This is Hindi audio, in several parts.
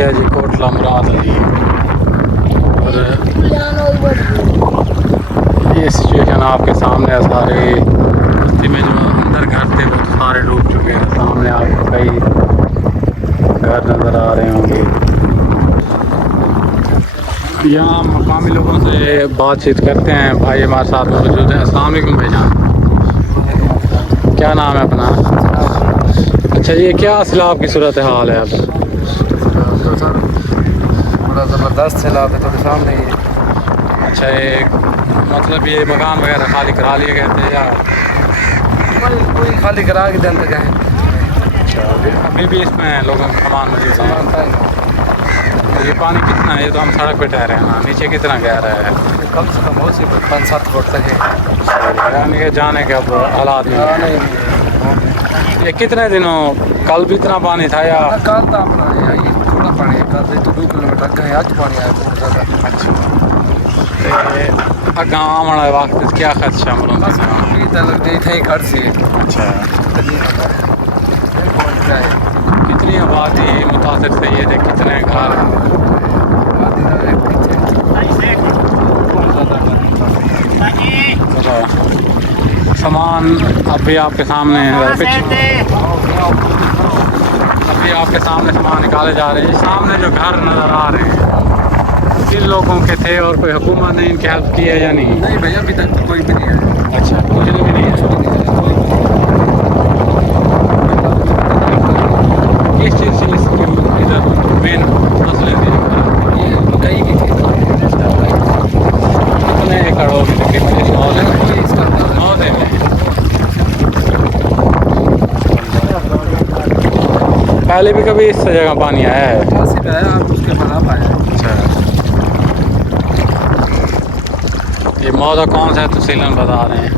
एरिया जी कोटला मुराद अली। और ये सिचुएशन आपके सामने है। सारे बस्ती में जो अंदर घर थे वो तो सारे डूब चुके हैं। सामने आपको कई घर नज़र आ रहे होंगे। यहाँ मकामी लोगों से बातचीत करते हैं। भाई हमारे साथ मौजूद हैं। अस्सलाम वालेकुम भाईजान, क्या नाम है अपना? अच्छा, ये क्या सैलाब की सूरत हाल है अब? तो सर बड़ा ज़बरदस्त सैलाब है तो सामने ही। अच्छा, ये मतलब ये मकान वगैरह खाली करा लिए गए थे या कोई खाली करा के दिन तक है? अच्छा, अभी भी इसमें लोगों का सामान मौजूद है? तो ये पानी कितना है? ये तो हम सड़क पे ठहरे हैं ना, नीचे कितना गहरा है? कम से कम हो सी 5-7 फुट तक है। यानी कि जाने के अब हालात नहीं। ये कितने दिनों, कल भी इतना पानी था या? कल तो अपना है ये थोड़ा पानी है, कल तो 2 किलोमीटर अगर आज पानी आया बहुत ज़्यादा। अच्छा, गाँव आने वक्त क्या खर्चा मतलब? लग जाए थे घर से। अच्छा, कितनी आबादी मुतासर से ये थे, कितने घर? सामान अभी आपके सामने है, अभी आपके सामने सामान निकाले जा रहे हैं। सामने जो घर नज़र आ रहे हैं किन लोगों के थे और कोई हुकूमत ने इनकी हेल्प की है या नहीं? नहीं भैया अभी तक तो कोई भी नहीं है। अच्छा, कुछ भी नहीं है। किस चीज़ से इसकी इधर मेन फसलें थी? ये मकई की थी। कितने एकड़ होगी तकरीबन इस मौजे में? मौजे में पहले भी कभी इस जगह पानी आया है? उसके बाद आया। अच्छा, ये मौजा कौन सा है तहसील में बता रहे हैं?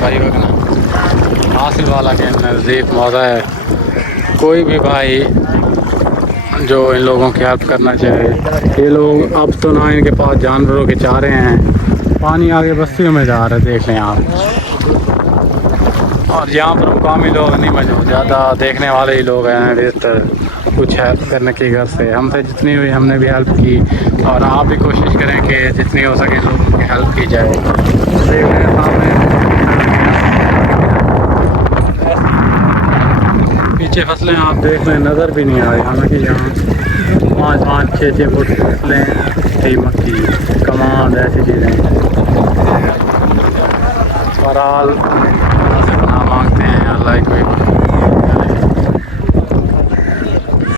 भाई वगना हासिल वाला के नज़दीक मौजा है। कोई भी भाई जो इन लोगों की हेल्प करना चाहे। ये लोग अब तो ना इनके पास जानवरों के चारे हैं, पानी आगे बस्तियों में जा रहा है, देख लें आप। और यहाँ पर मुकामी लोग नहीं मौजूद, ज़्यादा देखने वाले ही लोग हैं बेहतर कुछ हेल्प करने की। घर से हमसे जितनी हुई हमने भी हेल्प की, और आप भी कोशिश करें कि जितनी हो सके लोगों की हेल्प की जाए। देख रहे हैं सामने पीछे फसलें आप देख लें, नज़र भी नहीं आ रही। हालांकि यहाँ 5-5, 6-6 फुट फसलें थी, मक्की, कमांड, ऐसी चीज़ें। बहरहाल से पनाह मांगते हैं अल्लाह कोई